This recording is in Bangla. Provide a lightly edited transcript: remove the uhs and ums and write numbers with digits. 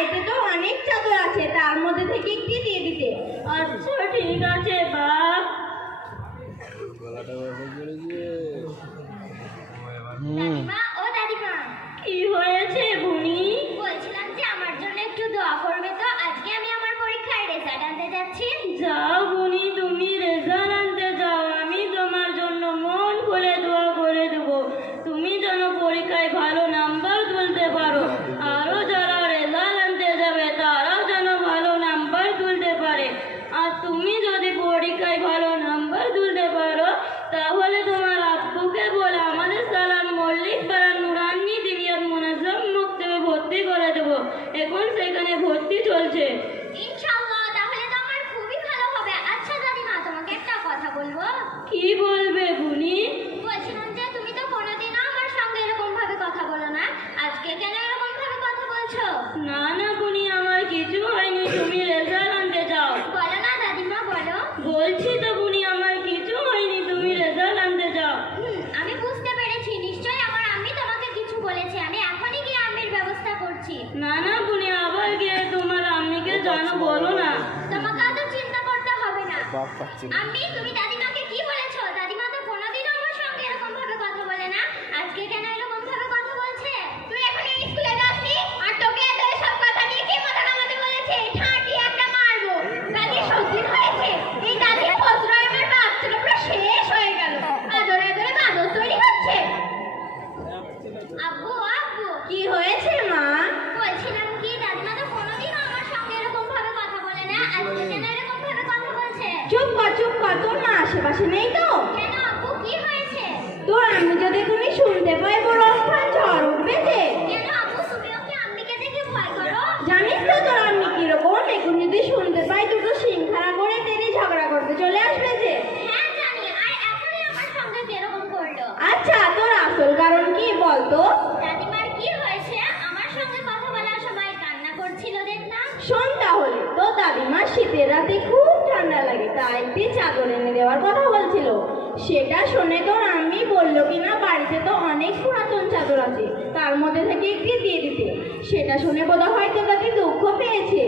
বাড়িতে তো অনেক চাদর আছে, তার মধ্যে থেকে একটি দিয়ে দিতে। আচ্ছা ঠিক আছে বাপ। দাদিমা ও দাদিমা, কি হয়েছে বুনি? বলছিলাম যে আমার জন্য একটু দোয়া করবে তো, আজকে আমি আমার পরীক্ষায় রেজাল্ট আনতে যাচ্ছি। যাও বুনি, তুমি রেজাল্ট আনতে যাও, আমি তোমার জন্য মন খুলে দোয়া করে দেবো। তুমি যেন পরীক্ষায় ভালো নাম্বার তুলতে পারো, আরো যারা রেজাল্ট আনতে যাবে তারাও যেন ভালো নাম্বার তুলতে পারে। আর তুমি যদি পরীক্ষায় ভালো নাম্বার তুলতে পারো তাহলে তোমার আব্বুকে বলে আমাদের সালাম মল্লিক পাড়ার নুরানি দিনিয়াত মুনাজ্জম মুক্তবে ভর্তি করে দেবো। এখন সেখানে ভর্তি চলছে। ইনশাআল্লাহ, তাহলে তো আমার খুবই ভালো হবে। আচ্ছা দাদিমা, তোমাকে একটা কথা বলবো। কি বলবে বুনি? বলছিলাম যে তুমি তো কোনোদিনও আমার সঙ্গে এরকম ভাবে কথা বলো না, আজকে কেন এরকম ভাবে কথা বলছো? না না বুনি, আমার কিছু হয়নি, তুমি রেজাল্ট আনতে যাও। বলো না দাদিমা, বলো। বলছি তো বুনি, আমার কিছু হয়নি, তুমি রেজাল্ট আনতে যাও। আমি বুঝতে পেরেছি, নিশ্চয়ই আমার আম্মি তোমাকে কিছু বলেছে। আমি এখনই গিয়ে আম্মির ব্যবস্থা করছি। না না বুনি, আবার গিয়ে তোমার আম্মিকে জানো বলো না। তোমাকে অত চিন্তা করতে হবে না। আম্মি, তুমি দাদিমাকে কি বলেছো? দাদিমা তো কোনোদিনও আমার সঙ্গে এরকম ভাবে কথা বলে না, আজকে কেন এরকম ভাবে কথা বলছে? তুই এখনো স্কুলে যাসনি আর তোকে এত সব কথা নিয়ে কে মাথা ঘামাতে বলেছে? ঠাঁটি একটা মারবো। দাদি সত্যি হয়েছে, এই দাদি ফজরায় আমার বাচ্চাটা পুরো শেষ হয়ে গেল। আদরে আদরে বাদর তৈরি হচ্ছে। আব্বু আব্বু, কি হয়েছে মা? বলছিলাম কি, দাদিমা তো কোনোদিনও আমার সঙ্গে এরকম ভাবে কথা বলে না, আজকে কেন এরকম ভাবে কথা বলছে? চুপ কর চুপ কর, তোর মা আশেপাশে নেই তো? কেন আব্বু, কি হয়েছে? তোর আমি যদি তুমি শুনতে পাই বড় ওখান ঝড় উঠবে যে। কেন আব্বু, তুমিও কি আম্মিকে দেখে ভয় করো? জানিস তো তোর আমি কিরকম, এখন যদি শুনতে পাই দুটো সিংখারা করে তেরে ঝগড়া করতে চলে আসবে যে। হ্যাঁ জানি, আর এখনই আমার সঙ্গে যেরকম করলো। আচ্ছা তোর আসল কারণ কি বলতো? দাদিমার কি হয়েছে? আমার সঙ্গে কথা বলার সময় কান্না করছিল দেখলাম। শোন তাহলে, তো দাদিমা শীতের রাতে খুব ঠান্ডা লাগে, তাই একটি চাদর এনে দেওয়ার কথা বলছিল। সেটা শুনে তোর আম্মি বললো কিনা বাড়িতে তো অনেক পুরাতন চাদর আছে, তার মধ্যে থেকে একটি দিয়ে দিতে। সেটা শুনে বোধ হয় তো তাকে দুঃখ পেয়েছে,